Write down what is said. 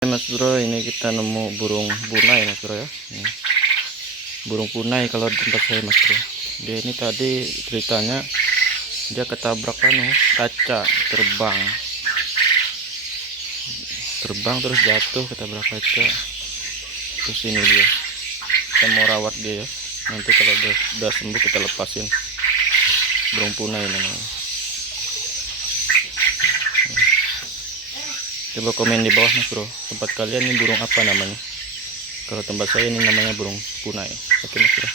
Mas bro, ini kita nemu burung punai mas bro ya. Ini burung punai kalau di tempat saya mas bro. Dia ini tadi ceritanya dia ketabrak kaca, terbang terus jatuh, ketabrak kaca. Terus ini dia, kita mau rawat dia ya. Nanti kalau udah sembuh kita lepasin. Burung punai namanya. Coba komen di bawah mas bro, tempat kalian ini burung apa namanya? Kalau tempat saya ini namanya burung punai. Oke mas bro.